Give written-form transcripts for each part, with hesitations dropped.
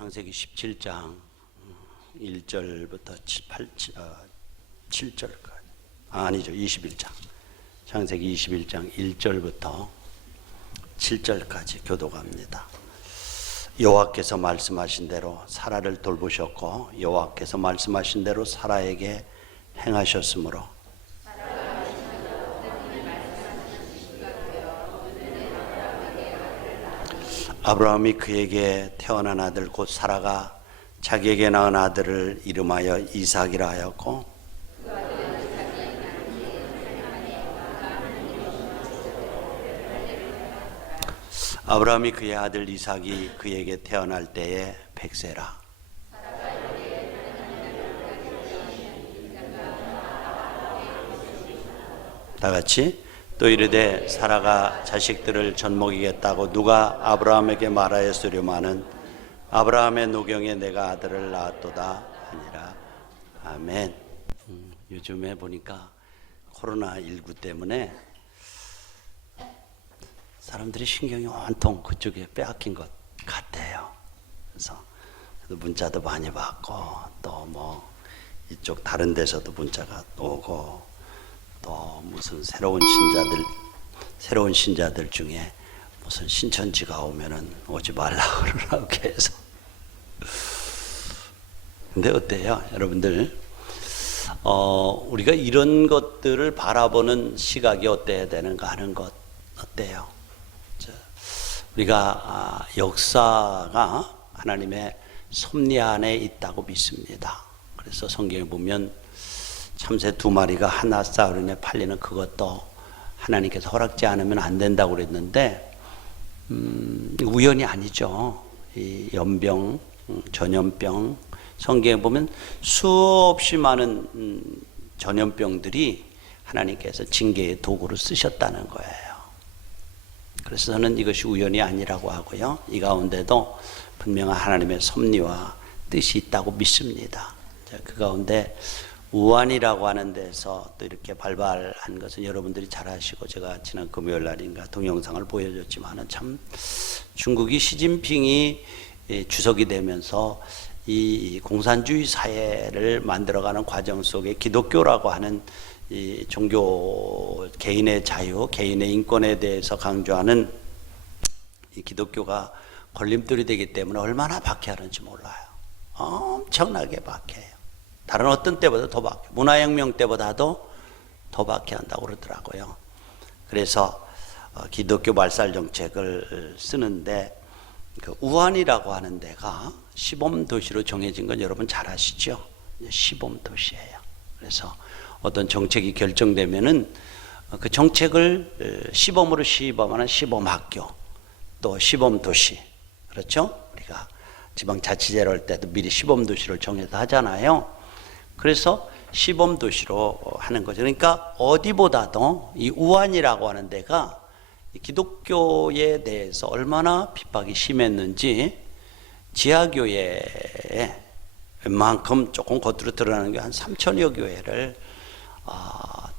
창세기 17장 1절부터 7절까지 아니죠 21장 창세기 21장 1절부터 7절까지 교독합니다. 여호와께서 말씀하신 대로 사라를 돌보셨고 여호와께서 말씀하신 대로 사라에게 행하셨으므로 아브라함이 그에게 태어난 아들 곧 사라가 자기에게 낳은 아들을 이름하여 이삭이라 하였고 아브라함이 그의 아들 이삭이 그에게 태어날 때에 100세라. 다 같이 또 이르되 사라가 자식들을 젖먹이겠다고 누가 아브라함에게 말하였으려마는 아브라함의 노경에 내가 아들을 낳았도다 하니라. 아멘. 요즘에 보니까 코로나19 때문에 사람들이 신경이 온통 그쪽에 빼앗긴 것 같아요. 그래서 문자도 많이 받고 또 뭐 이쪽 다른 데서도 문자가 오고 또 무슨 새로운 신자들 중에 무슨 신천지가 오면은 오지 말라고 그러라고 해서. 근데 어때요, 여러분들? 우리가 이런 것들을 바라보는 시각이 어때야 되는가 하는 것 어때요? 우리가 역사가 하나님의 섭리 안에 있다고 믿습니다. 그래서 성경에 보면 참새 2마리가 하나 싸우려에 팔리는 그것도 하나님께서 허락지 않으면 안 된다고 그랬는데 우연이 아니죠. 이 연병, 전염병 성경에 보면 수없이 많은 전염병들이 하나님께서 징계의 도구로 쓰셨다는 거예요. 그래서 저는 이것이 우연이 아니라고 하고요. 이 가운데도 분명한 하나님의 섭리와 뜻이 있다고 믿습니다. 그 가운데 우한이라고 하는 데서 또 이렇게 발발한 것은 여러분들이 잘 아시고 제가 지난 금요일 날인가 동영상을 보여줬지만은 참 중국이 시진핑이 주석이 되면서 이 공산주의 사회를 만들어가는 과정 속에 기독교라고 하는 이 종교 개인의 자유, 개인의 인권에 대해서 강조하는 이 기독교가 걸림돌이 되기 때문에 얼마나 박해하는지 몰라요. 엄청나게 박해해요. 다른 어떤 때보다 더 박해. 문화혁명 때보다도 더 박해한다고 그러더라고요. 그래서 기독교 말살 정책을 쓰는데 그 우한이라고 하는 데가 시범 도시로 정해진 건 여러분 잘 아시죠? 시범 도시예요. 그래서 어떤 정책이 결정되면은 그 정책을 시범으로 시범하는 시범학교, 또 시범도시, 그렇죠? 우리가 지방자치제로 할 때도 미리 시범도시를 정해서 하잖아요. 그래서 시범도시로 하는 거죠. 그러니까 어디보다도 이 우한이라고 하는 데가 기독교에 대해서 얼마나 핍박이 심했는지 지하교회에 웬만큼 조금 겉으로 드러나는 게 한 3천여 교회를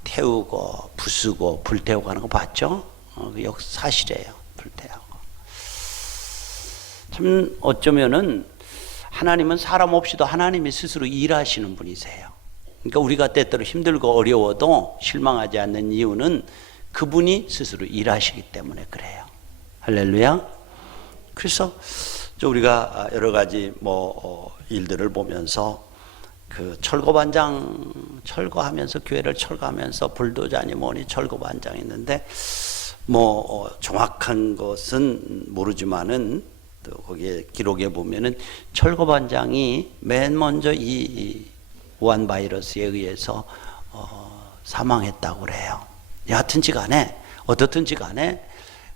태우고 부수고 불태우고 하는 거 봤죠? 그 사실이에요. 불태우고. 참 어쩌면은 하나님은 사람 없이도 하나님이 스스로 일하시는 분이세요. 그러니까 우리가 때때로 힘들고 어려워도 실망하지 않는 이유는 그분이 스스로 일하시기 때문에 그래요. 할렐루야. 그래서 우리가 여러 가지 일들을 보면서 그 철거하면서 교회를 철거하면서 불도자니 뭐니 철거반장 있는데 정확한 것은 모르지만은 또 거기에 기록에 보면은 철거반장이 맨 먼저 이 우한 바이러스에 의해서 사망했다고 그래요. 여하튼지 간에 어떻든지 간에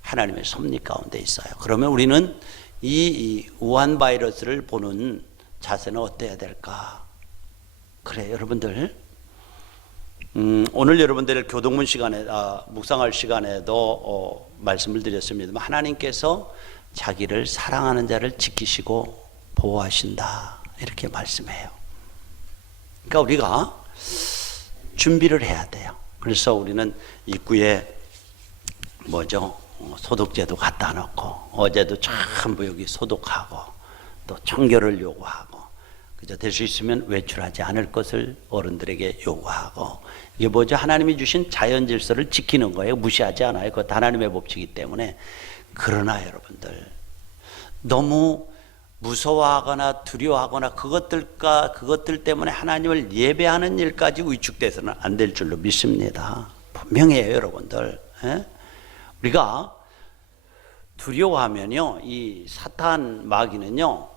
하나님의 섭리 가운데 있어요. 그러면 우리는 이 우한 바이러스를 보는 자세는 어때야 될까? 그래 여러분들 오늘 여러분들 교동문 시간에 묵상할 시간에도 말씀을 드렸습니다만 하나님께서 자기를 사랑하는 자를 지키시고 보호하신다 이렇게 말씀해요. 그러니까 우리가 준비를 해야 돼요. 그래서 우리는 입구에 소독제도 갖다 놓고 어제도 전부 여기 소독하고 또 청결을 요구하고, 그저 될 수 있으면 외출하지 않을 것을 어른들에게 요구하고, 이게 뭐죠? 하나님이 주신 자연 질서를 지키는 거예요. 무시하지 않아요. 그것 하나님의 법칙이기 때문에. 그러나 여러분들, 너무 무서워하거나 두려워하거나 그것들 때문에 하나님을 예배하는 일까지 위축돼서는 안 될 줄로 믿습니다. 분명해요, 여러분들. 우리가 두려워하면요, 이 사탄 마귀는요,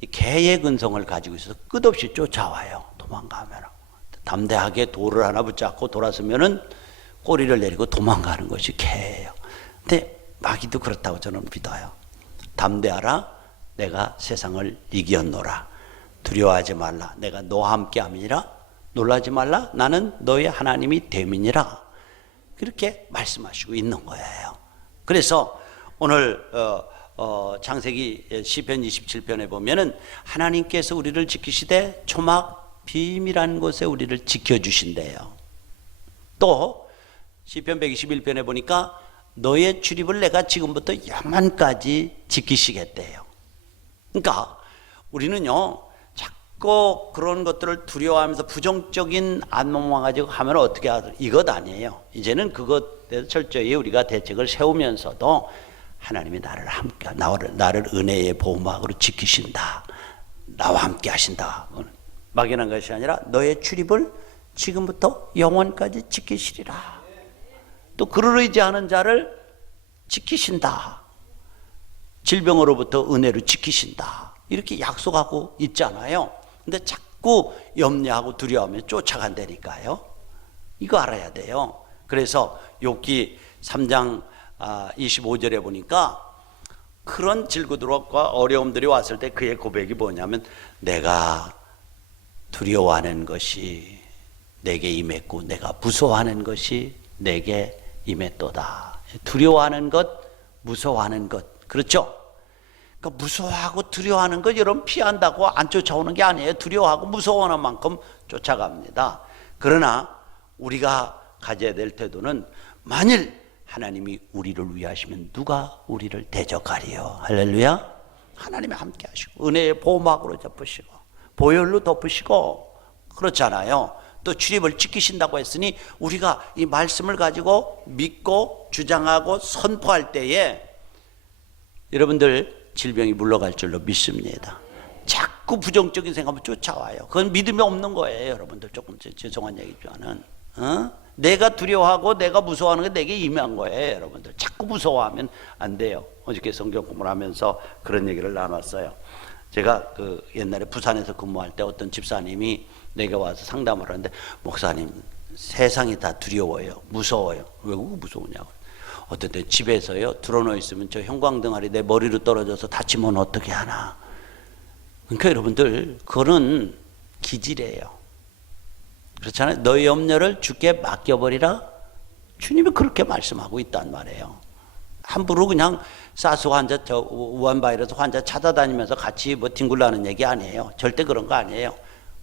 이 개의 근성을 가지고 있어서 끝없이 쫓아와요. 도망가면 담대하게 돌을 하나 붙잡고 돌아서면은 꼬리를 내리고 도망가는 것이 개예요. 근데 마귀도 그렇다고 저는 믿어요. 담대하라, 내가 세상을 이겼노라. 두려워하지 말라, 내가 너와 함께 함이니라. 놀라지 말라, 나는 너의 하나님이 됨이니라. 그렇게 말씀하시고 있는 거예요. 그래서 오늘 창세기 시편 27편에 보면은 하나님께서 우리를 지키시되 초막 비밀한 곳에 우리를 지켜주신대요. 또 시편 121편에 보니까 너의 출입을 내가 지금부터 영원까지 지키시겠대요. 그러니까 우리는요, 자꾸 그런 것들을 두려워하면서 부정적인 안목만 가지고 하면 어떻게 하죠? 이것 아니에요. 이제는 그것에 철저히 우리가 대책을 세우면서도 하나님이 나를 은혜의 보호막으로 지키신다, 나와 함께 하신다. 막연한 것이 아니라 너의 출입을 지금부터 영원까지 지키시리라. 또 그를 의지하는 자를 지키신다. 질병으로부터 은혜로 지키신다. 이렇게 약속하고 있잖아요. 근데 자꾸 염려하고 두려워하면 쫓아간다니까요. 이거 알아야 돼요. 그래서 욥기 3장 25절에 보니까 그런 질구들과 어려움들이 왔을 때 그의 고백이 뭐냐면, 내가 두려워하는 것이 내게 임했고 내가 무서워하는 것이 내게 임했도다. 두려워하는 것, 무서워하는 것, 그렇죠? 그러니까 무서워하고 두려워하는 것 여러분 피한다고 안 쫓아오는 게 아니에요. 두려워하고 무서워하는 만큼 쫓아갑니다. 그러나 우리가 가져야 될 태도는, 만일 하나님이 우리를 위하시면 누가 우리를 대적하리요. 할렐루야. 하나님이 함께 하시고 은혜의 보호막으로 덮으시고 보혈로 덮으시고 그렇잖아요. 또 출입을 지키신다고 했으니 우리가 이 말씀을 가지고 믿고 주장하고 선포할 때에 여러분들 질병이 물러갈 줄로 믿습니다. 자꾸 부정적인 생각하면 쫓아와요. 그건 믿음이 없는 거예요. 여러분들 조금 죄송한 얘기지만은 내가 두려워하고 내가 무서워하는 게 내게 임한 거예요. 여러분들 자꾸 무서워하면 안 돼요. 어저께 성경 공부를 하면서 그런 얘기를 나눴어요. 제가 그 옛날에 부산에서 근무할 때 어떤 집사님이 내게 와서 상담을 하는데, 목사님 세상이 다 두려워요, 무서워요. 왜 무서우냐고. 어떤 때 집에서요 들어놓여 있으면 저 형광등알이 내 머리로 떨어져서 다치면 어떻게 하나. 그러니까 여러분들 그거는 기질이에요. 그렇잖아요. 너의 염려를 주께 맡겨버리라. 주님이 그렇게 말씀하고 있단 말이에요. 함부로 그냥 사스 환자, 우한 바이러스 환자 찾아다니면서 같이 뭐 뒹굴라는 얘기 아니에요. 절대 그런 거 아니에요.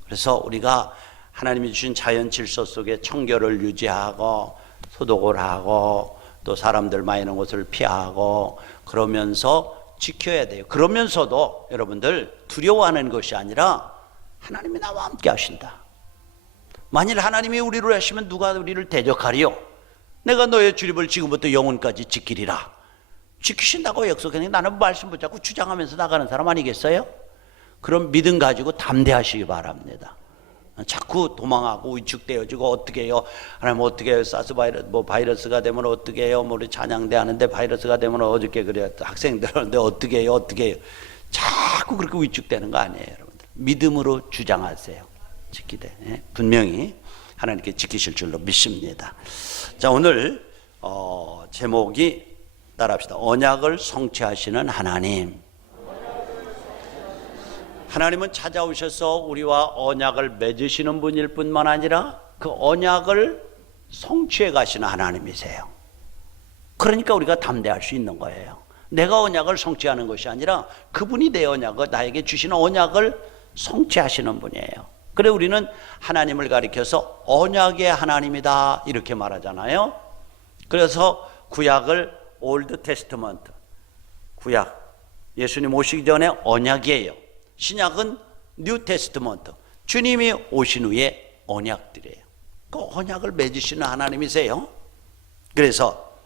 그래서 우리가 하나님이 주신 자연 질서 속에 청결을 유지하고 소독을 하고 또 사람들 많이 있는 곳을 피하고 그러면서 지켜야 돼요. 그러면서도 여러분들 두려워하는 것이 아니라 하나님이 나와 함께 하신다. 만일 하나님이 우리를 하시면 누가 우리를 대적하리요? 내가 너의 출입을 지금부터 영원까지 지키리라. 지키신다고 약속했는데 나는 말씀 붙잡고 주장하면서 나가는 사람 아니겠어요? 그럼 믿음 가지고 담대하시기 바랍니다. 자꾸 도망하고 위축되어지고 어떻게 해요? 하나님 어떻게 해요? 사스 바이러스, 바이러스가 되면 어떻게 해요? 우리 찬양대 하는데 바이러스가 되면 어저께 그래 학생들 하는데 어떻게 해요? 어떻게 해요? 자꾸 그렇게 위축되는 거 아니에요, 여러분들. 믿음으로 주장하세요. 지키되 분명히 하나님께 지키실 줄로 믿습니다. 자, 오늘 제목이 따라합시다. 언약을 성취하시는 하나님. 하나님은 찾아오셔서 우리와 언약을 맺으시는 분일 뿐만 아니라 그 언약을 성취해 가시는 하나님이세요. 그러니까 우리가 담대할 수 있는 거예요. 내가 언약을 성취하는 것이 아니라 그분이 내 언약을, 나에게 주시는 언약을 성취하시는 분이에요. 그래 우리는 하나님을 가리켜서 언약의 하나님이다 이렇게 말하잖아요. 그래서 구약을 올드 테스트먼트, 구약, 예수님 오시기 전에 언약이에요. 신약은 뉴 테스트먼트, 주님이 오신 후에 언약들이에요. 그 언약을 맺으시는 하나님이세요. 그래서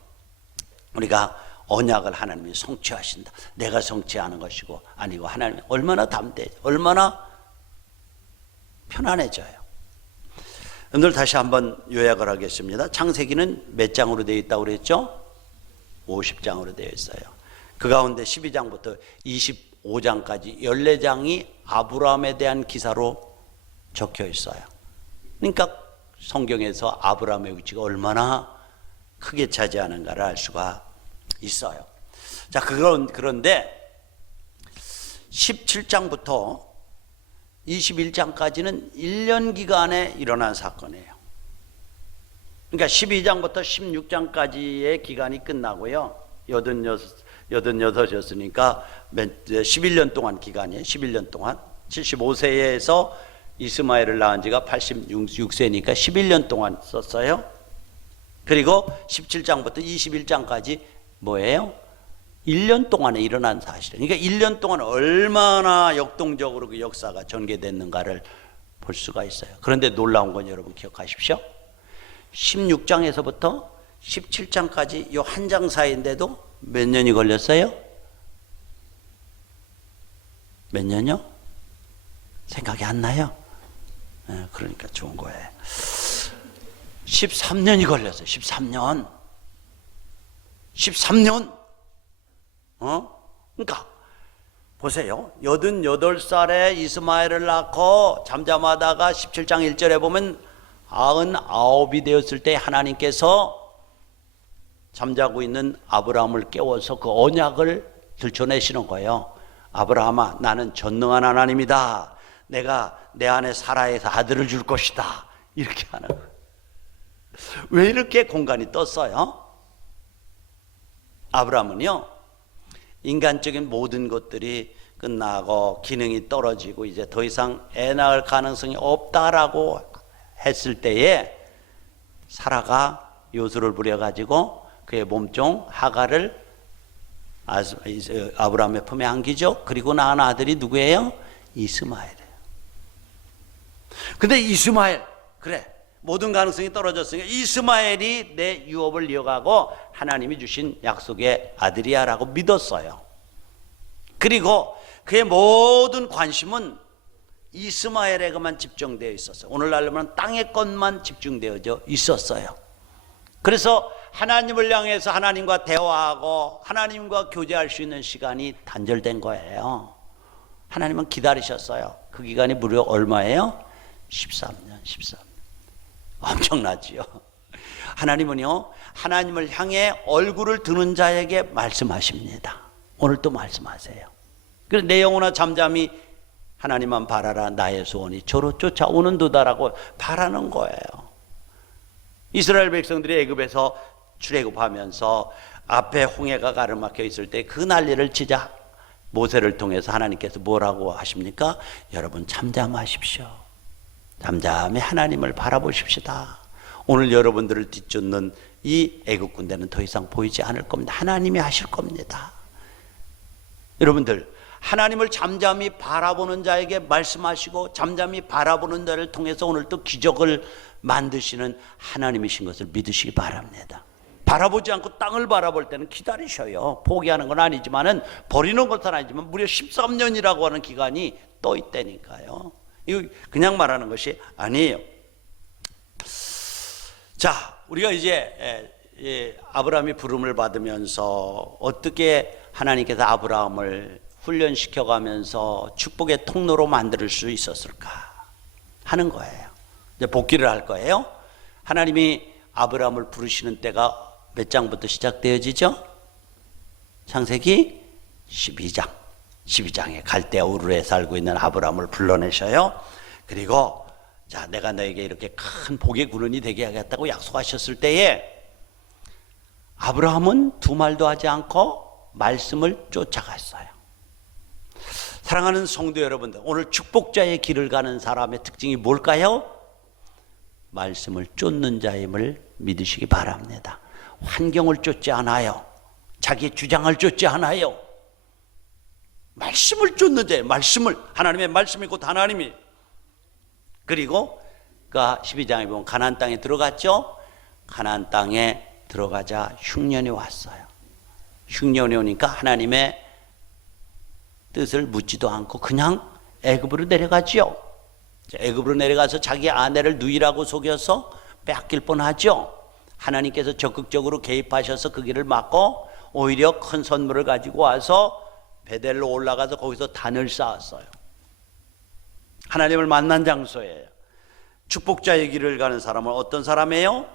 우리가 언약을 하나님이 성취하신다. 내가 성취하는 것이고 아니고 하나님이 얼마나 담대해, 얼마나 편안해져요. 오늘 다시 한번 요약을 하겠습니다. 창세기는 몇 장으로 되어 있다고 그랬죠? 50장으로 되어 있어요. 그 가운데 12장부터 25장까지 14장이 아브라함에 대한 기사로 적혀 있어요. 그러니까 성경에서 아브라함의 위치가 얼마나 크게 차지하는가를 알 수가 있어요. 자, 그런데 17장부터 21장까지는 1년 기간에 일어난 사건이에요. 그러니까 12장부터 16장까지의 기간이 끝나고요. 86이었으니까 11년 동안 기간이에요. 11년 동안 75세에서 이스마엘을 낳은 지가 86세니까 11년 동안 썼어요. 그리고 17장부터 21장까지 뭐예요? 1년 동안에 일어난 사실이에요. 그러니까 1년 동안 얼마나 역동적으로 그 역사가 전개됐는가를 볼 수가 있어요. 그런데 놀라운 건 여러분 기억하십시오. 16장에서부터 17장까지 이 한 장 사이인데도 몇 년이 걸렸어요? 몇 년요? 생각이 안 나요? 그러니까 좋은 거예요. 13년이 걸렸어요. 13년. 그러니까 보세요. 88살에 이스마엘을 낳고 잠잠하다가 17장 1절에 보면 99이 되었을 때 하나님께서 잠자고 있는 아브라함을 깨워서 그 언약을 들춰내시는 거예요. 아브라함아, 나는 전능한 하나님이다. 내가 내 안에 사라에서 아들을 줄 것이다. 이렇게 하는 거예요. 왜 이렇게 공간이 떴어요? 아브라함은요, 인간적인 모든 것들이 끝나고 기능이 떨어지고 이제 더 이상 애 낳을 가능성이 없다라고 했을 때에 사라가 요술을 부려가지고 그의 몸종 하갈을 아브라함의 품에 안기죠. 그리고 낳은 아들이 누구예요? 이스마엘이에요. 근데 이스마엘, 그래, 모든 가능성이 떨어졌으니까 이스마엘이 내 유업을 이어가고 하나님이 주신 약속의 아들이야라고 믿었어요. 그리고 그의 모든 관심은 이스마엘에게만 집중되어 있었어요. 오늘날로는 땅의 것만 집중되어져 있었어요. 그래서 하나님을 향해서 하나님과 대화하고 하나님과 교제할 수 있는 시간이 단절된 거예요. 하나님은 기다리셨어요. 그 기간이 무려 얼마예요? 13년. 엄청나지요. 하나님은요, 하나님을 향해 얼굴을 드는 자에게 말씀하십니다. 오늘도 말씀하세요. 그래서 내 영혼아 잠잠히 하나님만 바라라. 나의 소원이 저로 쫓아오는 도다라고 바라는 거예요. 이스라엘 백성들이 애굽에서 출애굽하면서 앞에 홍해가 가로막혀 있을 때 그 난리를 치자 모세를 통해서 하나님께서 뭐라고 하십니까? 여러분 잠잠하십시오. 잠잠히 하나님을 바라보십시다. 오늘 여러분들을 뒤쫓는 이 애국 군대는 더 이상 보이지 않을 겁니다. 하나님이 하실 겁니다. 여러분들, 하나님을 잠잠히 바라보는 자에게 말씀하시고 잠잠히 바라보는 자를 통해서 오늘 또 기적을 만드시는 하나님이신 것을 믿으시기 바랍니다. 바라보지 않고 땅을 바라볼 때는 기다리셔요. 포기하는 건 아니지만은, 버리는 것은 아니지만 무려 13년이라고 하는 기간이 또 있다니까요. 이거 그냥 말하는 것이 아니에요. 자, 우리가 이제 아브라함이 부름을 받으면서 어떻게 하나님께서 아브라함을 훈련시켜가면서 축복의 통로로 만들 수 있었을까 하는 거예요. 이제 복귀를 할 거예요. 하나님이 아브라함을 부르시는 때가 몇 장부터 시작되어지죠? 창세기 12장에 갈대아 우르에 살고 있는 아브라함을 불러내셔요. 그리고 자, 내가 너에게 이렇게 큰 복의 군원이 되게 하겠다고 약속하셨을 때에 아브라함은 두 말도 하지 않고 말씀을 쫓아갔어요. 사랑하는 성도 여러분들, 오늘 축복자의 길을 가는 사람의 특징이 뭘까요? 말씀을 쫓는 자임을 믿으시기 바랍니다. 환경을 쫓지 않아요. 자기 주장을 쫓지 않아요. 말씀을 쫓는 자예요. 말씀을. 하나님의 말씀이 곧 하나님이. 그리고 그 12장에 보면 가나안 땅에 들어갔죠. 가나안 땅에 들어가자 흉년이 왔어요. 흉년이 오니까 하나님의 뜻을 묻지도 않고 그냥 애굽으로 내려가죠. 애굽으로 내려가서 자기 아내를 누이라고 속여서 빼앗길 뻔하죠. 하나님께서 적극적으로 개입하셔서 그 길을 막고 오히려 큰 선물을 가지고 와서 베델로 올라가서 거기서 단을 쌓았어요. 하나님을 만난 장소예요. 축복자의 길을 가는 사람은 어떤 사람이에요?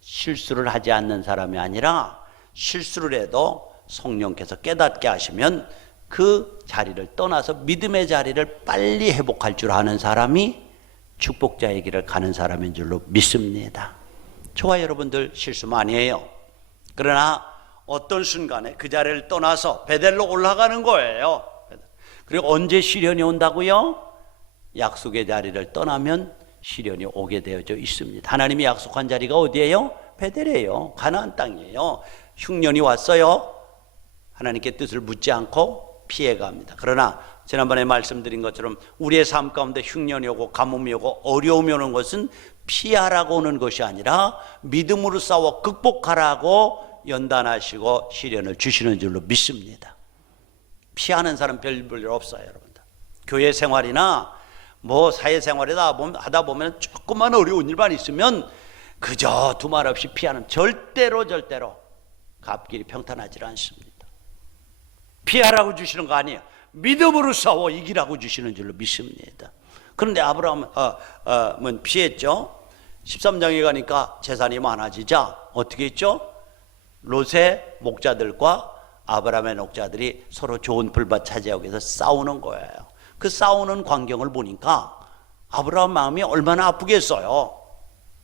실수를 하지 않는 사람이 아니라 실수를 해도 성령께서 깨닫게 하시면 그 자리를 떠나서 믿음의 자리를 빨리 회복할 줄 아는 사람이 축복자의 길을 가는 사람인 줄로 믿습니다. 저와 여러분들 실수 많이 해요. 그러나 어떤 순간에 그 자리를 떠나서 베델로 올라가는 거예요. 그리고 언제 시련이 온다고요? 약속의 자리를 떠나면 시련이 오게 되어져 있습니다. 하나님이 약속한 자리가 어디예요? 베델이에요. 가나안 땅이에요. 흉년이 왔어요. 하나님께 뜻을 묻지 않고 피해갑니다. 그러나 지난번에 말씀드린 것처럼 우리의 삶 가운데 흉년이 오고 가뭄이 오고 어려움이 오는 것은 피하라고 오는 것이 아니라 믿음으로 싸워 극복하라고 연단하시고 시련을 주시는 줄로 믿습니다. 피하는 사람 별 볼 일 없어요, 여러분들. 교회 생활이나 뭐 사회생활이다 하다 보면 조금만 어려운 일만 있으면 그저 두말 없이 피하는, 절대로 앞길이 평탄하지 않습니다. 피하라고 주시는 거 아니에요. 믿음으로 싸워 이기라고 주시는 줄로 믿습니다. 그런데 아브라함은 피했죠. 13장에 가니까 재산이 많아지자 어떻게 했죠? 롯의 목자들과 아브라함의 목자들이 서로 좋은 불밭 차지하기 위해서 싸우는 거예요. 그 싸우는 광경을 보니까 아브라함 마음이 얼마나 아프겠어요.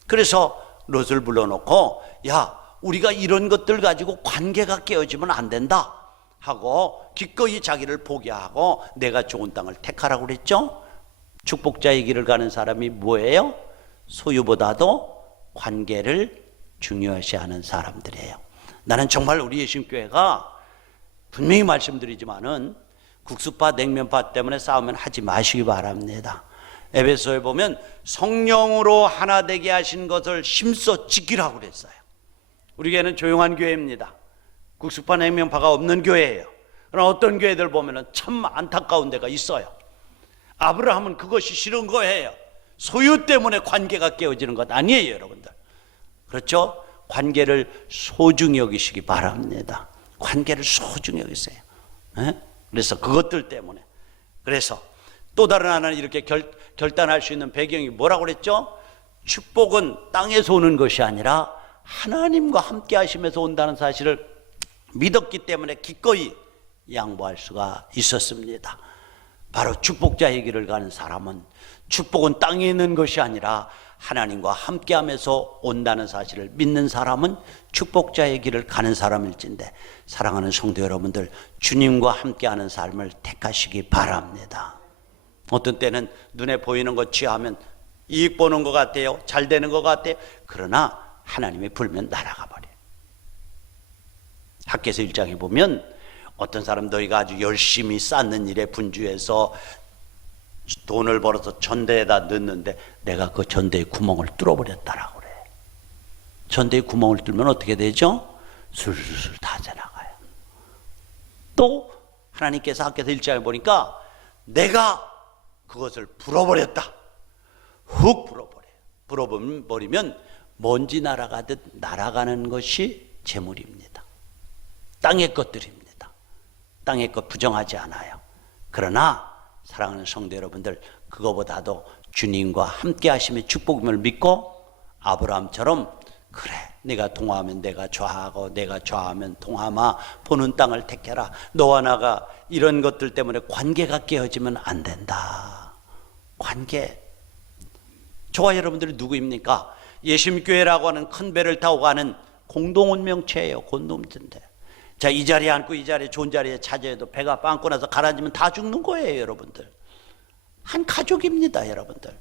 그래서 롯을 불러놓고 야, 우리가 이런 것들 가지고 관계가 깨어지면 안 된다 하고 기꺼이 자기를 포기하고 내가 좋은 땅을 택하라고 그랬죠. 축복자의 길을 가는 사람이 뭐예요? 소유보다도 관계를 중요시하는 사람들이에요. 나는 정말 우리 예수님교회가 분명히 말씀드리지만은 국수파 냉면파 때문에 싸우면 하지 마시기 바랍니다. 에베소에 보면 성령으로 하나 되게 하신 것을 힘써 지키라고 그랬어요. 우리 교회는 조용한 교회입니다. 국수파 냉면파가 없는 교회예요. 그러나 어떤 교회들 보면 참 안타까운 데가 있어요. 아브라함은 그것이 싫은 거예요. 소유 때문에 관계가 깨어지는 것 아니에요, 여러분들. 그렇죠? 관계를 소중히 여기시기 바랍니다. 관계를 소중히 여기세요. 그래서 그것들 때문에. 그래서 또 다른 하나는 이렇게 결단할 수 있는 배경이 뭐라고 그랬죠? 축복은 땅에서 오는 것이 아니라 하나님과 함께 하시면서 온다는 사실을 믿었기 때문에 기꺼이 양보할 수가 있었습니다. 바로 축복자의 길을 가는 사람은 축복은 땅에 있는 것이 아니라 하나님과 함께하면서 온다는 사실을 믿는 사람은 축복자의 길을 가는 사람일진데, 사랑하는 성도 여러분들, 주님과 함께하는 삶을 택하시기 바랍니다. 어떤 때는 눈에 보이는 것 취하면 이익 보는 것 같아요. 잘 되는 것 같아요. 그러나 하나님이 불면 날아가 버려요. 학개서 1장에 보면 어떤 사람 너희가 아주 열심히 쌓는 일에 분주해서 돈을 벌어서 전대에다 넣는데 내가 그 전대의 구멍을 뚫어버렸다라고 그래. 전대의 구멍을 뚫으면 어떻게 되죠? 술술 다 새나가요. 또 하나님께서 학개서 1장에 보니까 내가 그것을 불어버렸다. 훅 불어버려요. 불어버리면 먼지 날아가듯 날아가는 것이 재물입니다. 땅의 것들입니다. 땅의 것 부정하지 않아요. 그러나 사랑하는 성도 여러분들, 그거보다도 주님과 함께 하심의 축복임을 믿고 아브라함처럼, 그래 내가 동하면 내가 좌하고 내가 좌하면 동하마, 보는 땅을 택해라. 너와 나가 이런 것들 때문에 관계가 깨어지면 안 된다. 관계. 저와 여러분들이 누구입니까? 예심교회라고 하는 큰 배를 타고 가는 공동운명체예요. 공동체인데, 자, 이 자리에 앉고 이 자리에 좋은 자리에 차지해도 배가 빵꾸 나서 가라앉으면 다 죽는 거예요, 여러분들. 한 가족입니다, 여러분들.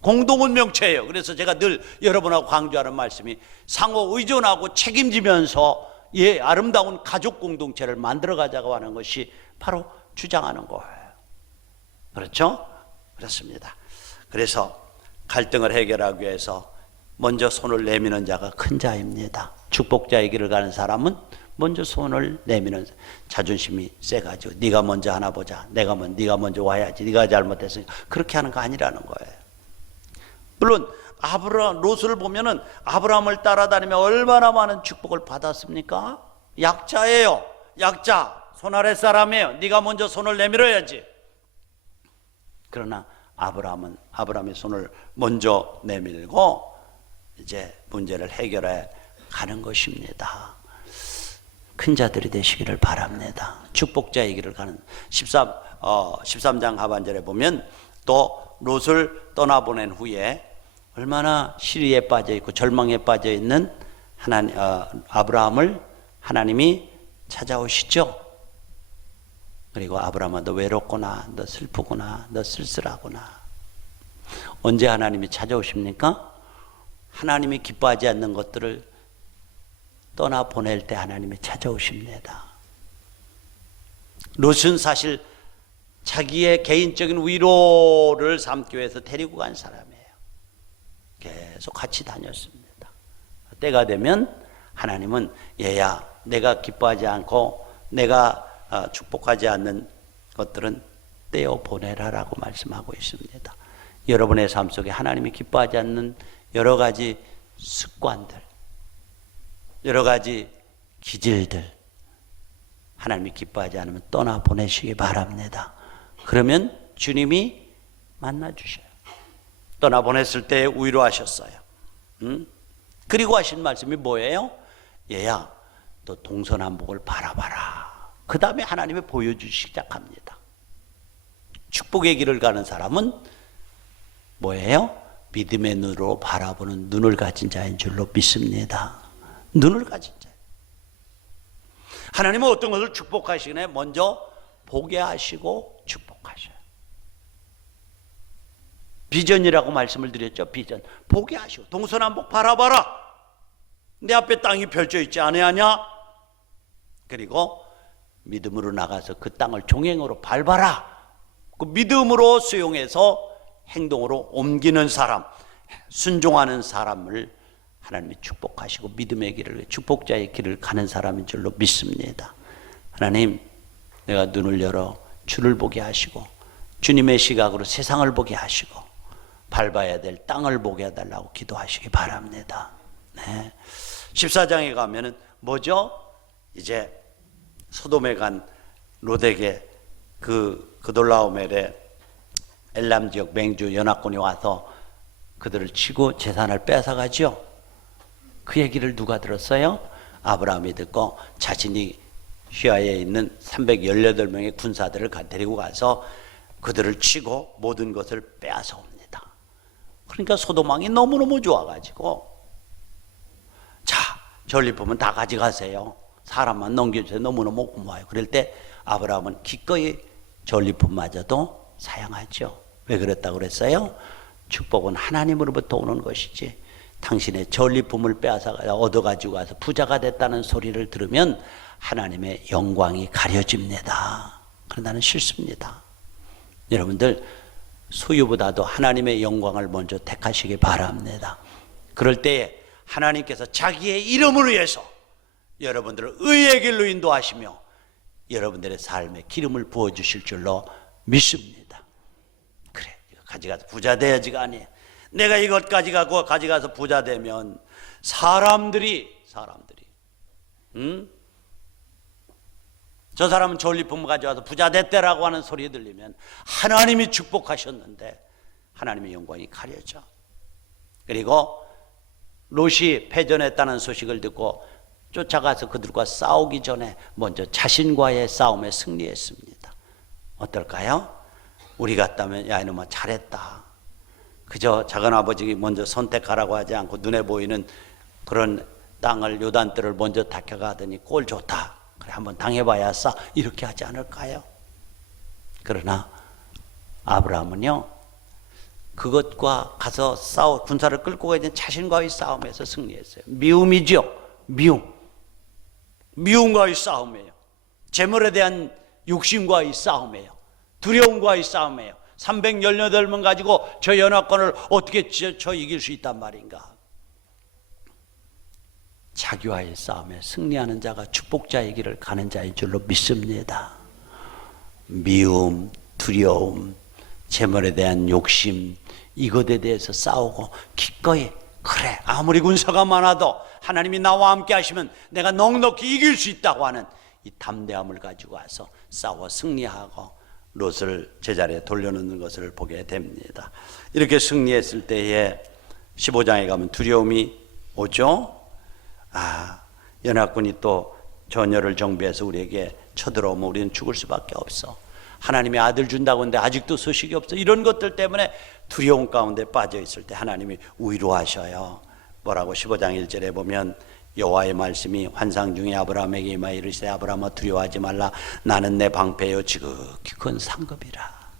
공동운명체예요. 그래서 제가 늘 여러분하고 강조하는 말씀이 상호 의존하고 책임지면서 아름다운 가족 공동체를 만들어 가자고 하는 것이 바로 주장하는 거예요. 그렇죠? 그렇습니다. 그래서 갈등을 해결하기 위해서 먼저 손을 내미는 자가 큰 자입니다. 축복자의 길을 가는 사람은 먼저 손을 내미는, 자존심이 세가지고 네가 먼저 하나 보자, 네가 먼저 와야지, 네가 잘못했으니까, 그렇게 하는 거 아니라는 거예요. 물론 롯을 보면은 아브라함을 따라다니며 얼마나 많은 축복을 받았습니까? 약자예요. 약자, 손 아래 사람이에요. 네가 먼저 손을 내밀어야지. 그러나 아브라함의 손을 먼저 내밀고 이제 문제를 해결해 가는 것입니다. 큰 자들이 되시기를 바랍니다. 축복자의 길을 가는 13장 하반절에 보면 또 롯을 떠나보낸 후에 얼마나 시리에 빠져 있고 절망에 빠져 있는 아브라함을 하나님이 찾아오시죠. 그리고 아브라함아, 너 외롭구나, 너 슬프구나, 너 쓸쓸하구나. 언제 하나님이 찾아오십니까? 하나님이 기뻐하지 않는 것들을 떠나보낼 때 하나님이 찾아오십니다. 롯은 사실 자기의 개인적인 위로를 삼기 위해서 데리고 간 사람이에요. 계속 같이 다녔습니다. 때가 되면 하나님은 얘야, 내가 기뻐하지 않고 내가 축복하지 않는 것들은 떼어 보내라라고 말씀하고 있습니다. 여러분의 삶 속에 하나님이 기뻐하지 않는 여러 가지 습관들, 여러 가지 기질들, 하나님이 기뻐하지 않으면 떠나 보내시기 바랍니다. 그러면 주님이 만나 주셔요. 떠나 보냈을 때 위로하셨어요. 그리고 하신 말씀이 뭐예요? 얘야, 너 동서남북을 바라봐라. 그 다음에 하나님이 보여주시기 시작합니다. 축복의 길을 가는 사람은 뭐예요? 믿음의 눈으로 바라보는 눈을 가진 자인 줄로 믿습니다. 눈을 가진 자. 하나님은 어떤 것을 축복하시기 전에 먼저 보게 하시고 축복하셔요. 비전이라고 말씀을 드렸죠. 비전. 보게 하시고 동서남북 바라봐라. 내 앞에 땅이 펼쳐 있지 아니하냐? 그리고 믿음으로 나가서 그 땅을 종행으로 밟아라. 그 믿음으로 수용해서 행동으로 옮기는 사람, 순종하는 사람을 하나님이 축복하시고 믿음의 길을, 축복자의 길을 가는 사람인 줄로 믿습니다. 하나님, 내가 눈을 열어 주를 보게 하시고 주님의 시각으로 세상을 보게 하시고 밟아야 될 땅을 보게 해달라고 기도하시기 바랍니다. 네. 14장에 가면은 뭐죠? 이제 소돔에 간 롯에게 그 그돌라오멜의 엘람 지역 맹주 연합군이 와서 그들을 치고 재산을 뺏어가죠. 그 얘기를 누가 들었어요? 아브라함이 듣고 자신이 휘하에 있는 318명의 군사들을 데리고 가서 그들을 치고 모든 것을 빼앗아 옵니다. 그러니까 소돔 왕이 너무너무 좋아가지고, 자, 전리품은 다 가져가세요. 사람만 넘겨주세요. 너무너무 고마워요. 그럴 때 아브라함은 기꺼이 전리품마저도 사양하죠. 왜 그랬다고 그랬어요? 축복은 하나님으로부터 오는 것이지 당신의 전리품을 빼앗아 얻어가지고 가서 부자가 됐다는 소리를 들으면 하나님의 영광이 가려집니다. 그러나 나는 싫습니다. 여러분들 소유보다도 하나님의 영광을 먼저 택하시기 바랍니다. 그럴 때에 하나님께서 자기의 이름을 위해서 여러분들을 의의 길로 인도하시며 여러분들의 삶에 기름을 부어주실 줄로 믿습니다. 그래, 이거 가져가서 부자 돼야지가 아니에요. 내가 이것 가져가서 부자 되면 사람들이 저 사람은 전리품 가져와서 부자 됐대라고 하는 소리 들리면 하나님이 축복하셨는데 하나님의 영광이 가려져. 그리고 롯이 패전했다는 소식을 듣고 쫓아가서 그들과 싸우기 전에 먼저 자신과의 싸움에 승리했습니다. 어떨까요? 우리 같다면 야 이놈아 잘했다. 그저 작은아버지가 먼저 선택하라고 하지 않고 눈에 보이는 그런 땅을 요단뜰을 먼저 닦아가더니 꼴 좋다. 그래 한번 당해봐야 싸. 이렇게 하지 않을까요? 그러나 아브라함은요 그것과 가서 군사를 끌고 가야 되는 자신과의 싸움에서 승리했어요. 미움이죠. 미움과의 싸움이에요. 재물에 대한 욕심과의 싸움이에요. 두려움과의 싸움이에요. 318명 가지고 저 연합군을 어떻게 저 이길 수 있단 말인가. 자기와의 싸움에 승리하는 자가 축복자의 길을 가는 자인 줄로 믿습니다. 미움, 두려움, 재물에 대한 욕심, 이것에 대해서 싸우고 기꺼이 그래 아무리 군사가 많아도 하나님이 나와 함께 하시면 내가 넉넉히 이길 수 있다고 하는 이 담대함을 가지고 와서 싸워 승리하고 롯을 제자리에 돌려놓는 것을 보게 됩니다. 이렇게 승리했을 때에 15장에 가면 두려움이 오죠. 연합군이 또 전열을 정비해서 우리에게 쳐들어오면 우리는 죽을 수밖에 없어. 하나님이 아들 준다고 하는데 아직도 소식이 없어. 이런 것들 때문에 두려움 가운데 빠져 있을 때 하나님이 위로하셔요. 뭐라고 15장 1절에 보면 여호와의 말씀이 환상 중에 아브라함에게 임하여 이르시되 아브라함아 두려워하지 말라 나는 내 방패요 지극히 큰 상급이라.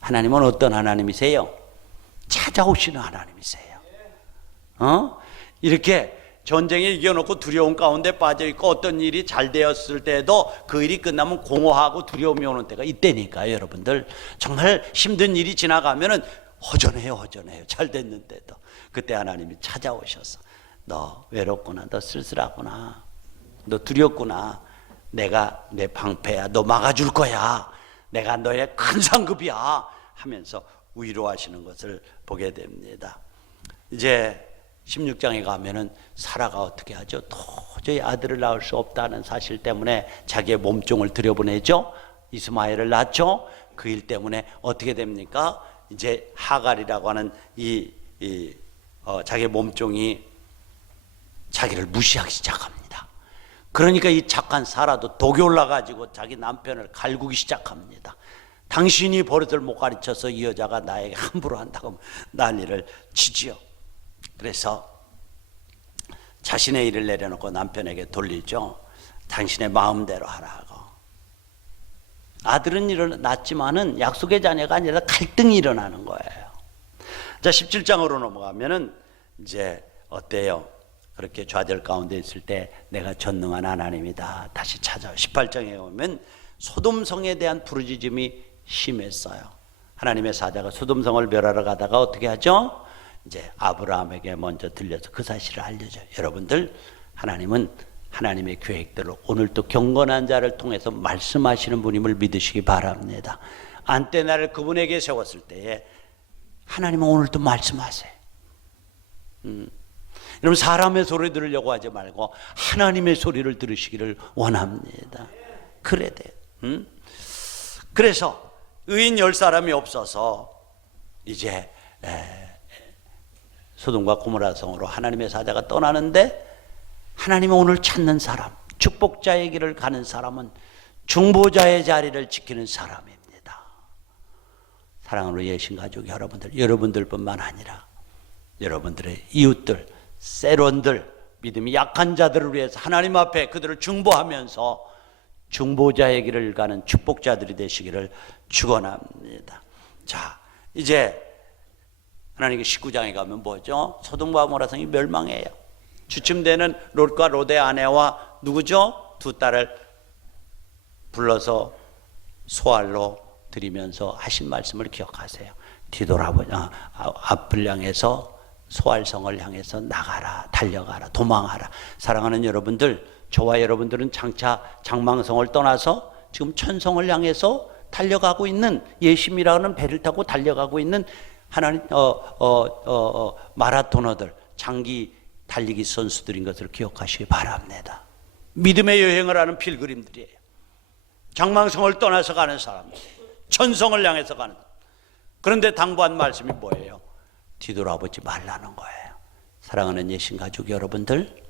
하나님은 어떤 하나님이세요? 찾아오시는 하나님이세요. 이렇게 전쟁에 이겨놓고 두려움 가운데 빠져있고 어떤 일이 잘 되었을 때도 그 일이 끝나면 공허하고 두려움이 오는 때가 있다니까요. 여러분들 정말 힘든 일이 지나가면은 허전해요. 잘 됐는데도 그때 하나님이 찾아오셔서 너 외롭구나, 너 쓸쓸하구나, 너 두렵구나, 내가 내 방패야, 너 막아줄 거야, 내가 너의 큰 상급이야 하면서 위로하시는 것을 보게 됩니다. 이제 16장에 가면은 사라가 어떻게 하죠? 도저히 아들을 낳을 수 없다는 사실 때문에 자기의 몸종을 들여보내죠. 이스마엘을 낳죠. 그 일 때문에 어떻게 됩니까? 이제 하갈이라고 하는 자기의 몸종이 자기를 무시하기 시작합니다. 그러니까 이 착한 사라도 독이 올라가지고 자기 남편을 갈구기 시작합니다. 당신이 버릇을 못 가르쳐서 이 여자가 나에게 함부로 한다고 난리를 치지요. 그래서 자신의 일을 내려놓고 남편에게 돌리죠. 당신의 마음대로 하라고. 아들은 낳았지만은 약속의 자녀가 아니라 갈등이 일어나는 거예요. 자, 17장으로 넘어가면은 이제 어때요? 그렇게 좌절 가운데 있을 때 내가 전능한 하나님이다 다시 찾아요. 18장에 오면 소돔성에 대한 부르짖음이 심했어요. 하나님의 사자가 소돔성을 멸하러 가다가 어떻게 하죠? 이제 아브라함에게 먼저 들려서 그 사실을 알려줘요. 여러분들 하나님은 하나님의 계획대로 오늘도 경건한 자를 통해서 말씀하시는 분임을 믿으시기 바랍니다. 안테나를 그분에게 세웠을 때에 하나님은 오늘도 말씀하세요. 여러분 사람의 소리 들으려고 하지 말고 하나님의 소리를 들으시기를 원합니다. 그래야 돼요. 그래서 의인 10사람이 없어서 이제 소돔과 고모라 성으로 하나님의 사자가 떠나는데 하나님은 오늘 찾는 사람, 축복자의 길을 가는 사람은 중보자의 자리를 지키는 사람입니다. 사랑하는 예신 가족 여러분들뿐만 아니라 여러분들의 이웃들, 세론들, 믿음이 약한 자들을 위해서 하나님 앞에 그들을 중보하면서 중보자의 길을 가는 축복자들이 되시기를 축원합니다. 자, 이제 하나님께 19장에 가면 뭐죠? 소돔과 고모라 성이 멸망해요. 주침되는 롯과 롯의 아내와 누구죠? 두 딸을 불러서 소알로 드리면서 하신 말씀을 기억하세요. 뒤돌아보자. 앞을 향해서 소알성을 향해서 나가라, 달려가라, 도망하라. 사랑하는 여러분들, 저와 여러분들은 장차 장망성을 떠나서 지금 천성을 향해서 달려가고 있는 예심이라는 배를 타고 달려가고 있는 하나님 마라토너들, 장기 달리기 선수들인 것을 기억하시기 바랍니다. 믿음의 여행을 하는 필그림들이에요. 장망성을 떠나서 가는 사람들, 천성을 향해서 가는. 그런데 당부한 말씀이 뭐예요? 뒤돌아보지 말라는 거예요. 사랑하는 예신 가족 여러분들,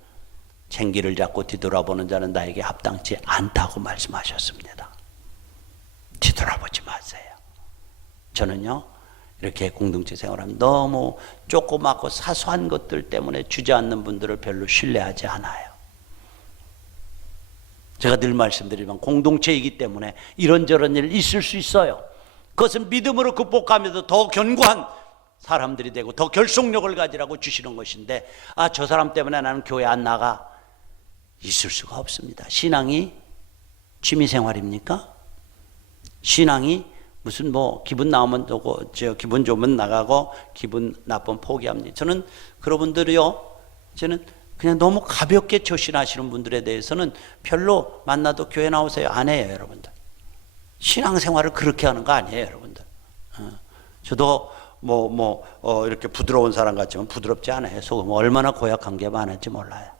생기를 잡고 뒤돌아보는 자는 나에게 합당치 않다고 말씀하셨습니다. 뒤돌아보지 마세요. 저는요, 이렇게 공동체 생활하면 너무 조그맣고 사소한 것들 때문에 주저앉는 분들을 별로 신뢰하지 않아요. 제가 늘 말씀드리면 공동체이기 때문에 이런저런 일 있을 수 있어요. 그것은 믿음으로 극복하면서 더 견고한 사람들이 되고 더 결속력을 가지라고 주시는 것인데, 저 사람 때문에 나는 교회 안 나가, 있을 수가 없습니다. 신앙이 취미생활입니까? 신앙이 무슨 뭐 기분 나오면 기분 좋으면 나가고 기분 나쁘면 포기합니다. 저는 그런 분들이요, 저는 그냥 너무 가볍게 조신하시는 분들에 대해서는 별로 만나도 교회 나오세요 안 해요, 여러분들. 신앙생활을 그렇게 하는 거 아니에요, 여러분들. 저도 이렇게 부드러운 사람 같지만 부드럽지 않아요. 속은 얼마나 고약한 게 많은지 몰라요.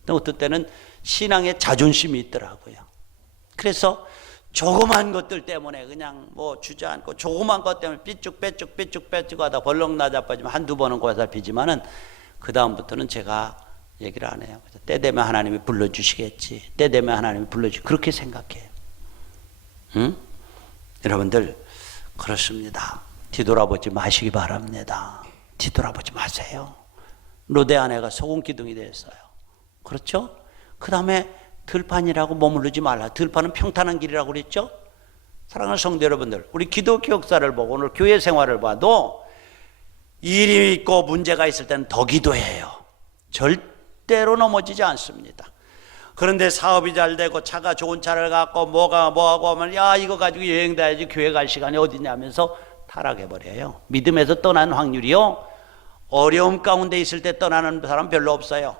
근데 어떤 때는 신앙에 자존심이 있더라고요. 그래서 조그만 것들 때문에 그냥 주저앉고 조그만 것 때문에 삐쭉 하다 벌렁 나자빠지면 한두 번은 고살피지만은 그 다음부터는 제가 얘기를 안 해요. 때 되면 하나님이 불러주시겠지. 때 되면 하나님이 그렇게 생각해요. 응? 여러분들 그렇습니다. 뒤돌아보지 마시기 바랍니다. 뒤돌아보지 마세요. 롯의 아내가 소금 기둥이 됐어요. 그렇죠? 그 다음에 들판이라고 머무르지 말라. 들판은 평탄한 길이라고 그랬죠? 사랑하는 성도 여러분들, 우리 기독교 역사를 보고 오늘 교회 생활을 봐도 일이 있고 문제가 있을 때는 더 기도해요. 절대로 넘어지지 않습니다. 그런데 사업이 잘 되고 차가 좋은 차를 갖고 뭐하고 하면 야 이거 가지고 여행 다야지 교회 갈 시간이 어디냐면서 타락해버려요. 믿음에서 떠난 확률이요, 어려움 가운데 있을 때 떠나는 사람 별로 없어요.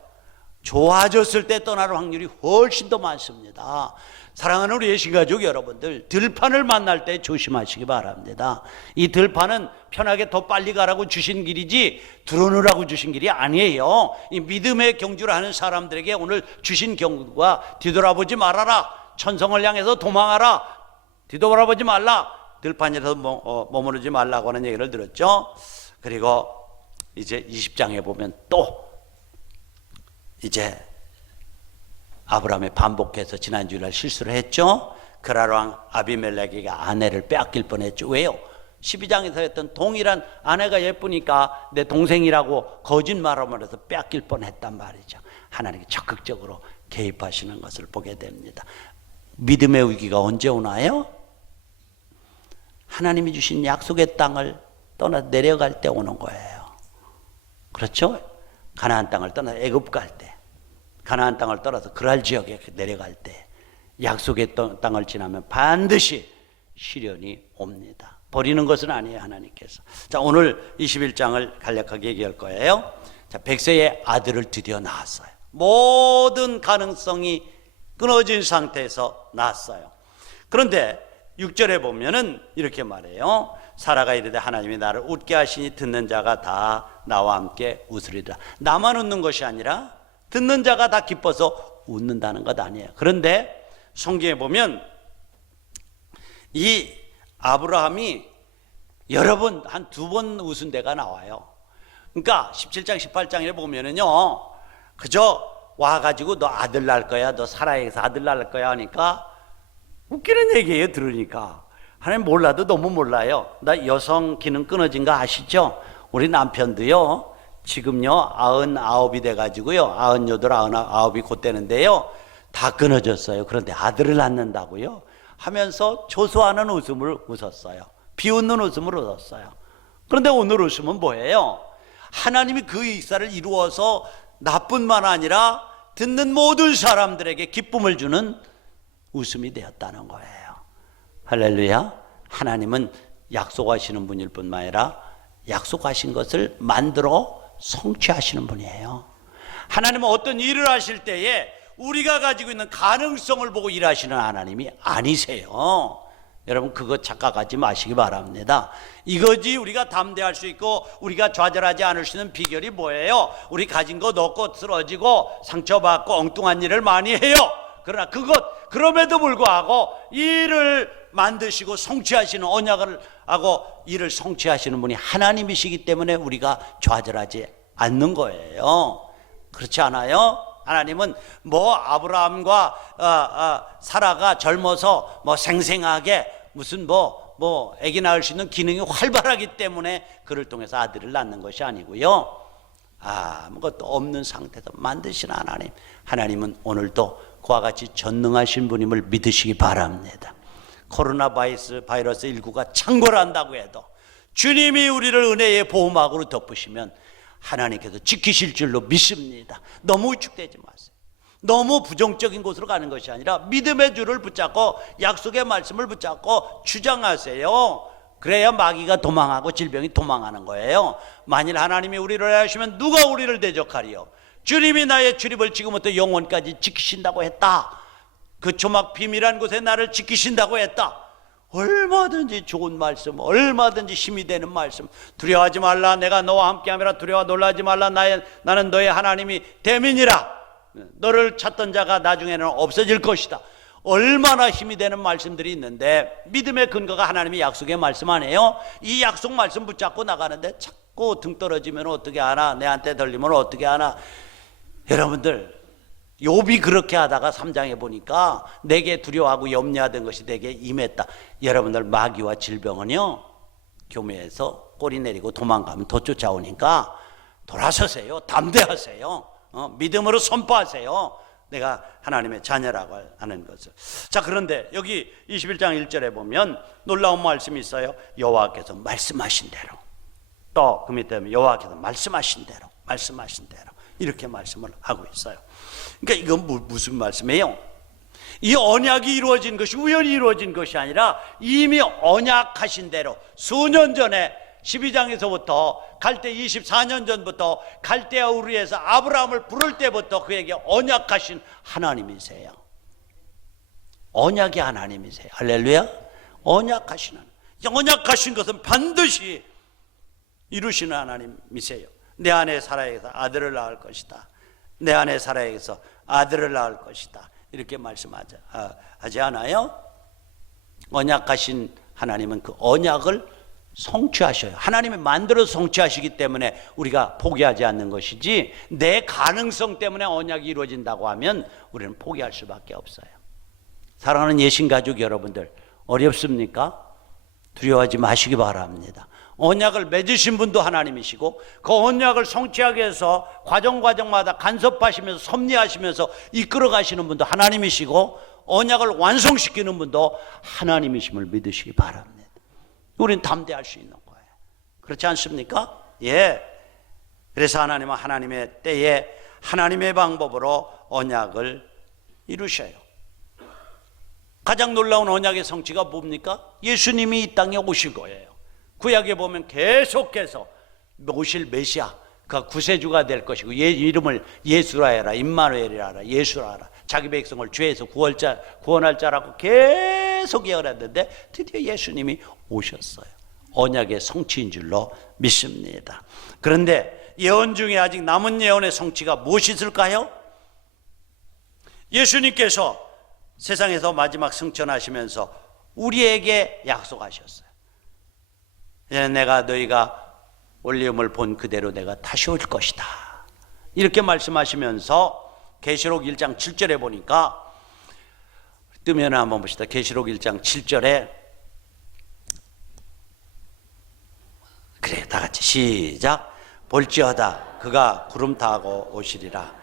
좋아졌을 때 떠나는 확률이 훨씬 더 많습니다. 사랑하는 우리 예신가족 여러분들, 들판을 만날 때 조심하시기 바랍니다. 이 들판은 편하게 더 빨리 가라고 주신 길이지 들어오라고 주신 길이 아니에요. 이 믿음의 경주를 하는 사람들에게 오늘 주신 경고가 뒤돌아보지 말아라, 천성을 향해서 도망하라, 뒤돌아보지 말라, 들판에서 머무르지 말라고 하는 얘기를 들었죠. 그리고 이제 20장에 보면 또 이제 아브라함이 반복해서 지난 주일날 실수를 했죠. 그랄 왕 아비멜렉에게 아내를 빼앗길 뻔했죠. 왜요? 12장에서 했던 동일한 아내가 예쁘니까 내 동생이라고 거짓말하면서 빼앗길 뻔했단 말이죠. 하나님이 적극적으로 개입하시는 것을 보게 됩니다. 믿음의 위기가 언제 오나요? 하나님이 주신 약속의 땅을 떠나 내려갈 때 오는 거예요. 그렇죠? 가나안 땅을 떠나 애굽 갈 때, 가나안 땅을 떠나서 그랄 지역에 내려갈 때, 약속의 땅을 지나면 반드시 시련이 옵니다. 버리는 것은 아니에요, 하나님께서. 자, 오늘 21장을 간략하게 얘기할 거예요. 자, 백세의 아들을 드디어 낳았어요. 모든 가능성이 끊어진 상태에서 낳았어요. 그런데 6절에 보면은 이렇게 말해요. 사라가 이르되 하나님이 나를 웃게 하시니 듣는 자가 다 나와 함께 웃으리라. 나만 웃는 것이 아니라 듣는 자가 다 기뻐서 웃는다는 것 아니에요. 그런데 성경에 보면 이 아브라함이 여러 번, 한 두 번 웃은 데가 나와요. 그러니까 17장 18장에 보면은요, 그저 와가지고 너 아들 낳을 거야, 너 사라에게서 아들 낳을 거야 하니까 웃기는 얘기예요. 들으니까 하나님 몰라도 너무 몰라요. 나 여성 기능 끊어진 거 아시죠? 우리 남편도요 지금요 99이 돼가지고요 98, 99이 곧 되는데요 다 끊어졌어요. 그런데 아들을 낳는다고요 하면서 조소하는 웃음을 웃었어요. 비웃는 웃음을 웃었어요. 그런데 오늘 웃음은 뭐예요? 하나님이 그 역사를 이루어서 나뿐만 아니라 듣는 모든 사람들에게 기쁨을 주는 웃음이 되었다는 거예요. 할렐루야. 하나님은 약속하시는 분일 뿐만 아니라 약속하신 것을 만들어 성취하시는 분이에요. 하나님은 어떤 일을 하실 때에 우리가 가지고 있는 가능성을 보고 일하시는 하나님이 아니세요. 여러분 그거 착각하지 마시기 바랍니다. 이거지 우리가 담대할 수 있고 우리가 좌절하지 않을 수 있는 비결이 뭐예요? 우리 가진 거 넣고 쓰러지고 상처받고 엉뚱한 일을 많이 해요. 그러나 그럼에도 불구하고 일을 만드시고 성취하시는 언약을 하고 일을 성취하시는 분이 하나님이시기 때문에 우리가 좌절하지 않는 거예요. 그렇지 않아요? 하나님은 아브라함과 사라가 젊어서 생생하게 무슨 아기 낳을 수 있는 기능이 활발하기 때문에 그를 통해서 아들을 낳는 것이 아니고요. 아무것도 없는 상태에서 만드신 하나님. 하나님은 오늘도 그와 같이 전능하신 분임을 믿으시기 바랍니다. 코로나 바이러스 19가 창궐한다고 해도 주님이 우리를 은혜의 보호막으로 덮으시면 하나님께서 지키실 줄로 믿습니다. 너무 위축되지 마세요. 너무 부정적인 곳으로 가는 것이 아니라 믿음의 줄을 붙잡고 약속의 말씀을 붙잡고 주장하세요. 그래야 마귀가 도망하고 질병이 도망하는 거예요. 만일 하나님이 우리를 하시면 누가 우리를 대적하리요? 주님이 나의 출입을 지금부터 영원까지 지키신다고 했다. 그 초막 비밀한 곳에 나를 지키신다고 했다. 얼마든지 좋은 말씀, 얼마든지 힘이 되는 말씀. 두려워하지 말라, 내가 너와 함께함이라. 두려워 놀라지 말라, 나는 너의 하나님이 됨이니라. 너를 찾던 자가 나중에는 없어질 것이다. 얼마나 힘이 되는 말씀들이 있는데, 믿음의 근거가 하나님의 약속의 말씀 아니에요? 이 약속 말씀 붙잡고 나가는데 자꾸 등 떨어지면 어떻게 하나, 내한테 들리면 어떻게 하나. 여러분들, 욥이 그렇게 하다가 3장에 보니까 내게 두려워하고 염려하던 것이 내게 임했다. 여러분들, 마귀와 질병은요, 교회에서 꼬리 내리고 도망가면 더 쫓아오니까 돌아서세요. 담대하세요. 믿음으로 선포하세요. 내가 하나님의 자녀라고 하는 것을. 자, 그런데 여기 21장 1절에 보면 놀라운 말씀이 있어요. 여호와께서 말씀하신 대로, 또 그 밑에 여호와께서 말씀하신 대로 이렇게 말씀을 하고 있어요. 그러니까 이건 무슨 말씀이에요? 이 언약이 이루어진 것이 우연히 이루어진 것이 아니라 이미 언약하신 대로 수년 전에 12장에서부터 갈대 24년 전부터 갈대아 우르에서 아브라함을 부를 때부터 그에게 언약하신 하나님이세요. 언약의 하나님이세요. 할렐루야. 언약하신 하나님. 언약하신 것은 반드시 이루시는 하나님이세요. 내 안에 살아서 아들을 낳을 것이다. 내 안에 살아서 아들을 낳을 것이다. 이렇게 말씀하지 않아요? 언약하신 하나님은 그 언약을 성취하셔요. 하나님이 만들어서 성취하시기 때문에 우리가 포기하지 않는 것이지, 내 가능성 때문에 언약이 이루어진다고 하면 우리는 포기할 수밖에 없어요. 사랑하는 예신가족 여러분들, 어렵습니까? 두려워하지 마시기 바랍니다. 언약을 맺으신 분도 하나님이시고, 그 언약을 성취하기 위해서 과정마다 간섭하시면서 섭리하시면서 이끌어 가시는 분도 하나님이시고, 언약을 완성시키는 분도 하나님이심을 믿으시기 바랍니다. 우린 담대할 수 있는 거예요. 그렇지 않습니까? 예. 그래서 하나님은 하나님의 때에 하나님의 방법으로 언약을 이루셔요. 가장 놀라운 언약의 성취가 뭡니까? 예수님이 이 땅에 오신 거예요. 구약에 보면 계속해서 오실 메시아, 그가 구세주가 될 것이고, 이름을 예수라 해라, 임마누엘이라 하라, 예수라 하라, 자기 백성을 죄에서 구원할 자라고 계속 예언했는데 드디어 예수님이 오셨어요. 언약의 성취인 줄로 믿습니다. 그런데 예언 중에 아직 남은 예언의 성취가 무엇이 있을까요? 예수님께서 세상에서 마지막 승천하시면서 우리에게 약속하셨어요. 내가 너희가 올리움을 본 그대로 내가 다시 올 것이다. 이렇게 말씀하시면서 계시록 1장 7절에 보니까, 뜨면 한번 봅시다. 계시록 1장 7절에, 그래, 다 같이 시작. 볼지어다 그가 구름 타고 오시리라.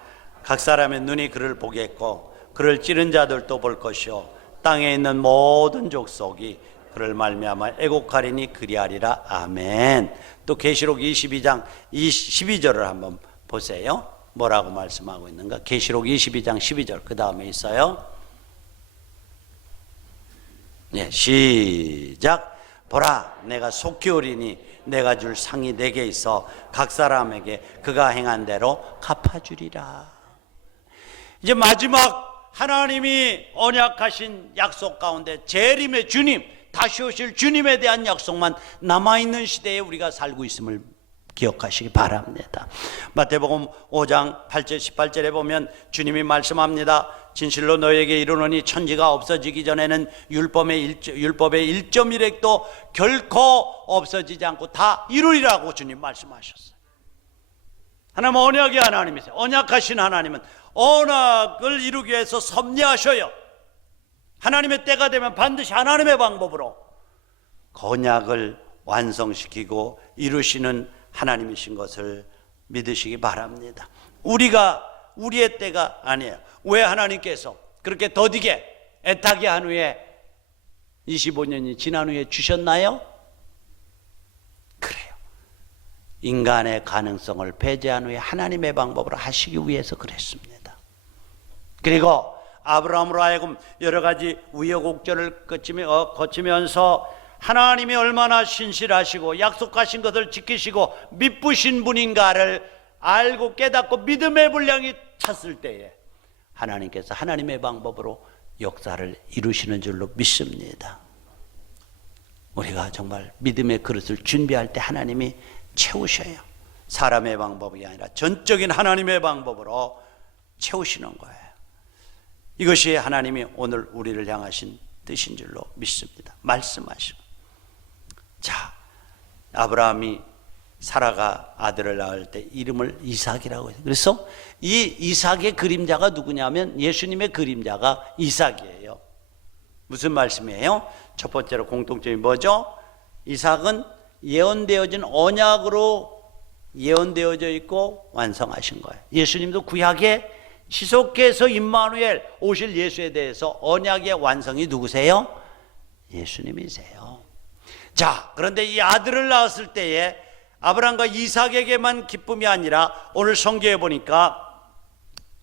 각 사람의 눈이 그를 보겠고 그를 찌른 자들도 볼 것이요 땅에 있는 모든 족속이 그를 말미암아 애곡하리니 그리하리라. 아멘. 또 계시록 22장 12절을 한번 보세요. 뭐라고 말씀하고 있는가? 계시록 22장 12절 그 다음에 있어요. 네, 시작. 보라, 내가 속히 오리니 내가 줄 상이 내게 있어 각 사람에게 그가 행한 대로 갚아주리라. 이제 마지막 하나님이 언약하신 약속 가운데 재림의 주님, 다시 오실 주님에 대한 약속만 남아있는 시대에 우리가 살고 있음을 기억하시기 바랍니다. 마태복음 5장 8절 18절에 보면 주님이 말씀합니다. 진실로 너에게 이르노니 천지가 없어지기 전에는 율법의 1.1획도 결코 없어지지 않고 다 이루리라고 주님 말씀하셨어요. 하나님은 언약의 하나님이세요. 언약하신 하나님은 언약을 이루기 위해서 섭리하셔요. 하나님의 때가 되면 반드시 하나님의 방법으로 그 언약을 완성시키고 이루시는 하나님이신 것을 믿으시기 바랍니다. 우리의 때가 아니에요. 왜 하나님께서 그렇게 더디게 애타게 한 후에 25년이 지난 후에 주셨나요? 그래요. 인간의 가능성을 배제한 후에 하나님의 방법으로 하시기 위해서 그랬습니다. 그리고 아브라함으로 하여금 여러 가지 우여곡절을 거치면서 하나님이 얼마나 신실하시고 약속하신 것을 지키시고 믿으신 분인가를 알고 깨닫고 믿음의 분량이 찼을 때에 하나님께서 하나님의 방법으로 역사를 이루시는 줄로 믿습니다. 우리가 정말 믿음의 그릇을 준비할 때 하나님이 채우셔요. 사람의 방법이 아니라 전적인 하나님의 방법으로 채우시는 거예요. 이것이 하나님이 오늘 우리를 향하신 뜻인 줄로 믿습니다. 말씀하시고, 자, 아브라함이 사라가 아들을 낳을 때 이름을 이삭이라고 해요. 그래서 이 이삭의 그림자가 누구냐면 예수님의 그림자가 이삭이에요. 무슨 말씀이에요? 첫 번째로 공통점이 뭐죠? 이삭은 예언되어진 언약으로 예언되어져 있고 완성하신 거예요. 예수님도 구약에 지속해서 임마누엘 오실 예수에 대해서 언약의 완성이 누구세요? 예수님이세요. 자, 그런데 이 아들을 낳았을 때에 아브라함과 이삭에게만 기쁨이 아니라 오늘 성경에 보니까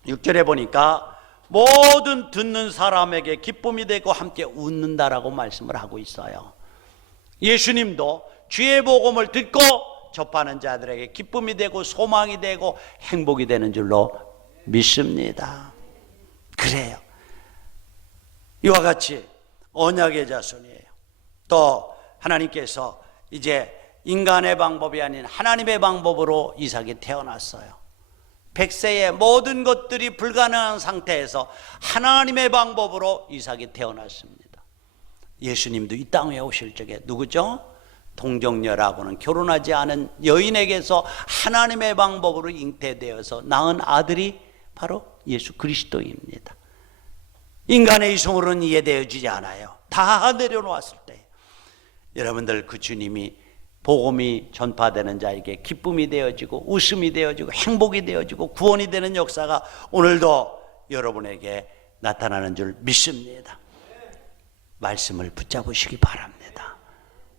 6절에 보니까 모든 듣는 사람에게 기쁨이 되고 함께 웃는다라고 말씀을 하고 있어요. 예수님도 주의 복음을 듣고 접하는 자들에게 기쁨이 되고 소망이 되고 행복이 되는 줄로 믿습니다. 그래요. 이와 같이 언약의 자손이에요. 또 하나님께서 이제 인간의 방법이 아닌 하나님의 방법으로 이삭이 태어났어요. 100세의 모든 것들이 불가능한 상태에서 하나님의 방법으로 이삭이 태어났습니다. 예수님도 이 땅에 오실 적에 누구죠? 동정녀라고 하는 결혼하지 않은 여인에게서 하나님의 방법으로 잉태되어서 낳은 아들이 바로 예수 그리스도입니다. 인간의 이성으로는 이해되어지지 않아요. 다 내려놓았을 때 여러분들 그 주님이 복음이 전파되는 자에게 기쁨이 되어지고 웃음이 되어지고 행복이 되어지고 구원이 되는 역사가 오늘도 여러분에게 나타나는 줄 믿습니다. 말씀을 붙잡으시기 바랍니다.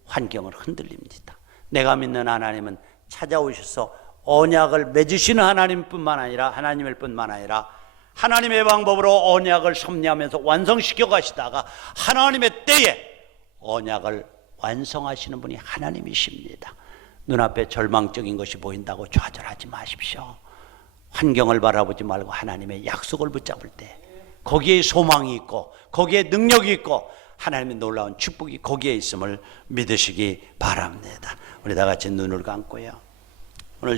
환경을 흔들립니다. 내가 믿는 하나님은 찾아오셔서 언약을 맺으시는 하나님뿐만 아니라 하나님일 뿐만 아니라 하나님의 방법으로 언약을 섭리하면서 완성시켜 가시다가 하나님의 때에 언약을 완성하시는 분이 하나님이십니다. 눈앞에 절망적인 것이 보인다고 좌절하지 마십시오. 환경을 바라보지 말고 하나님의 약속을 붙잡을 때 거기에 소망이 있고 거기에 능력이 있고 하나님의 놀라운 축복이 거기에 있음을 믿으시기 바랍니다. 우리 다 같이 눈을 감고요.